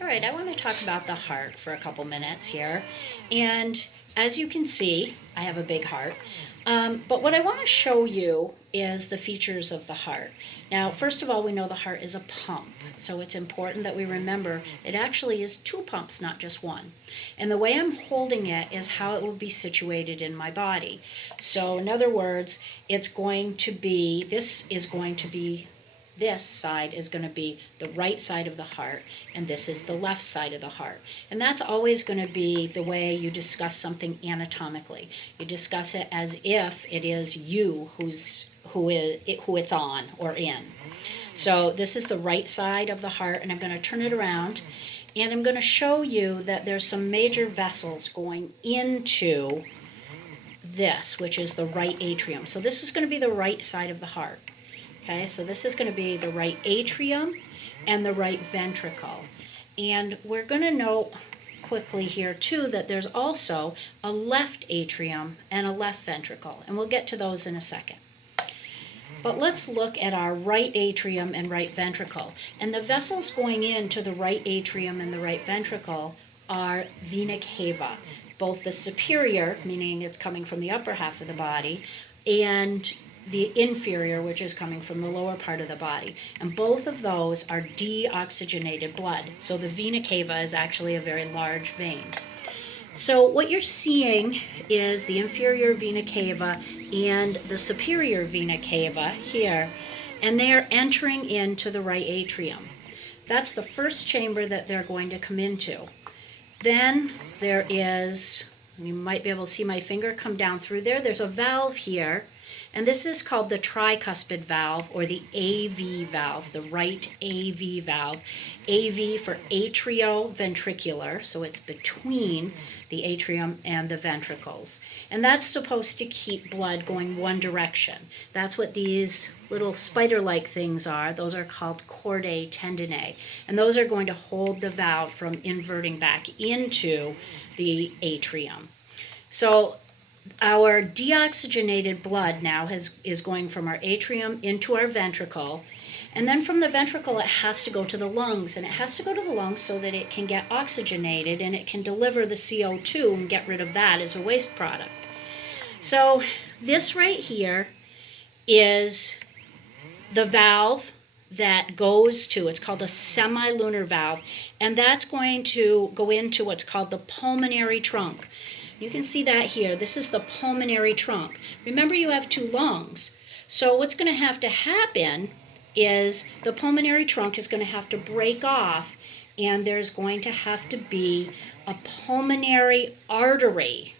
All right, I want to talk about the heart for a couple minutes here. And as you can see, I have a big heart. But what I want to show you is the features of the heart. Now, first of all, we know the heart is a pump. So it's important that we remember it actually is two pumps, not just one. And the way I'm holding it is how it will be situated in my body. So, in other words, this side is going to be the right side of the heart, and this is the left side of the heart. And that's always going to be the way you discuss something anatomically. You discuss it as if it is you who it's on or in. So this is the right side of the heart, and I'm going to turn it around, and I'm going to show you that there's some major vessels going into this, which is the right atrium. So this is going to be the right side of the heart. Okay, so this is going to be the right atrium and the right ventricle. And we're going to note quickly here too that there's also a left atrium and a left ventricle, and we'll get to those in a second. But let's look at our right atrium and right ventricle. And the vessels going into the right atrium and the right ventricle are vena cava, both the superior, meaning it's coming from the upper half of the body, and the inferior, which is coming from the lower part of the body. And both of those are deoxygenated blood. So the vena cava is actually a very large vein. So what you're seeing is the inferior vena cava and the superior vena cava here, and they are entering into the right atrium. That's the first chamber that they're going to come into. Then there is, you might be able to see my finger come down through there. There's a valve here, and this is called the tricuspid valve, or the AV valve, the right AV valve. AV for atrioventricular, so it's between the atrium and the ventricles. And that's supposed to keep blood going one direction. That's what these little spider-like things are. Those are called chordae tendineae. And those are going to hold the valve from inverting back into the atrium. So our deoxygenated blood now is going from our atrium into our ventricle, and then from the ventricle it has to go to the lungs, and it has to go to the lungs so that it can get oxygenated and it can deliver the CO2 and get rid of that as a waste product. So this right here is the valve that goes to, it's called a semilunar valve, and that's going to go into what's called the pulmonary trunk. You can see that here. This is the pulmonary trunk. Remember, you have two lungs. So what's going to have to happen is the pulmonary trunk is going to have to break off, and there's going to have to be a pulmonary artery.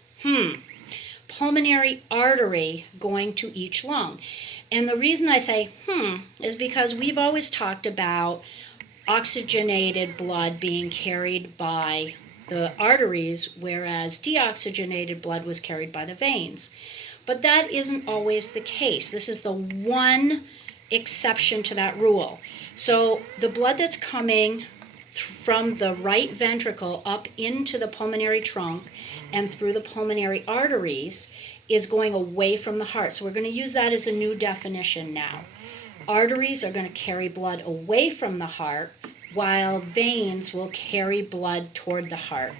Pulmonary artery going to each lung. And the reason I say is because we've always talked about oxygenated blood being carried by the arteries, whereas deoxygenated blood was carried by the veins. But that isn't always the case. This is the one exception to that rule. So the blood that's coming from the right ventricle up into the pulmonary trunk and through the pulmonary arteries is going away from the heart. So we're going to use that as a new definition now. Arteries are going to carry blood away from the heart, while veins will carry blood toward the heart.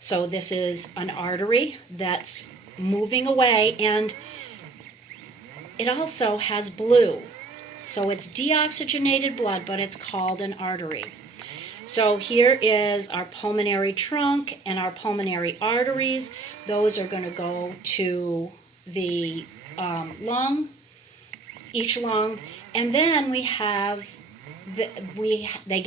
So this is an artery that's moving away, and it also has blue. So it's deoxygenated blood, but it's called an artery. So here is our pulmonary trunk and our pulmonary arteries. Those are going to go to the lung, each lung, and then we have they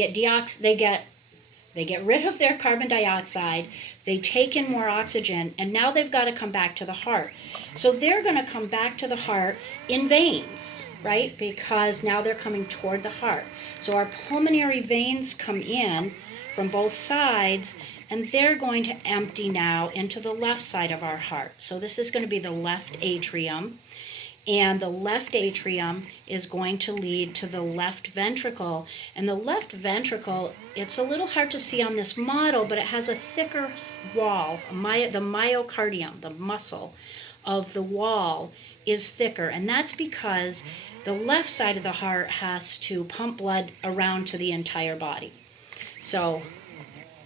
get rid of their carbon dioxide, they take in more oxygen, and now they've got to come back to the heart. So they're going to come back to the heart in veins, right? Because now they're coming toward the heart. So our pulmonary veins come in from both sides, and they're going to empty now into the left side of our heart. So this is going to be the left atrium. And the left atrium is going to lead to the left ventricle. And the left ventricle, it's a little hard to see on this model, but it has a thicker wall. The myocardium, the muscle of the wall, is thicker. And that's because the left side of the heart has to pump blood around to the entire body. So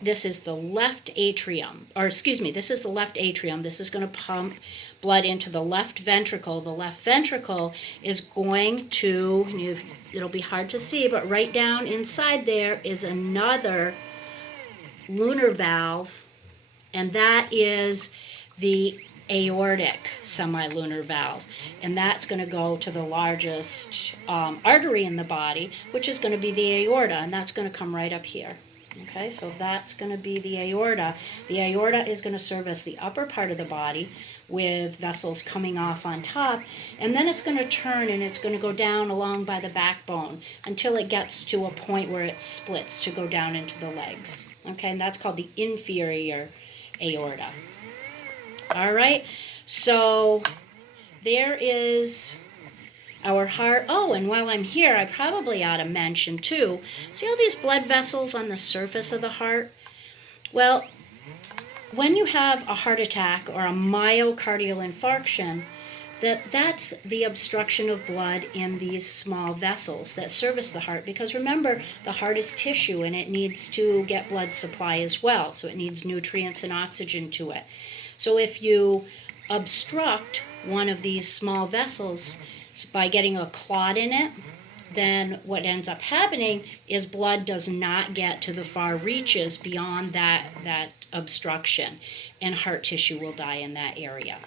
this is the left atrium, or excuse me, this is the left atrium. This is going to pump blood into the left ventricle. The left ventricle is going to, it'll be hard to see, but right down inside there is another lunar valve, and that is the aortic semilunar valve, and that's going to go to the largest artery in the body, which is going to be the aorta, and that's going to come right up here. Okay, so that's going to be the aorta. The aorta is going to service the upper part of the body with vessels coming off on top, and then it's going to turn and it's going to go down along by the backbone until it gets to a point where it splits to go down into the legs. Okay, and that's called the inferior aorta. All right, so there is our heart. Oh, and while I'm here, I probably ought to mention too, see all these blood vessels on the surface of the heart? Well, when you have a heart attack or a myocardial infarction, that's the obstruction of blood in these small vessels that service the heart, because remember, the heart is tissue and it needs to get blood supply as well, so it needs nutrients and oxygen to it. So if you obstruct one of these small vessels by getting a clot in it, then what ends up happening is blood does not get to the far reaches beyond that obstruction, and heart tissue will die in that area.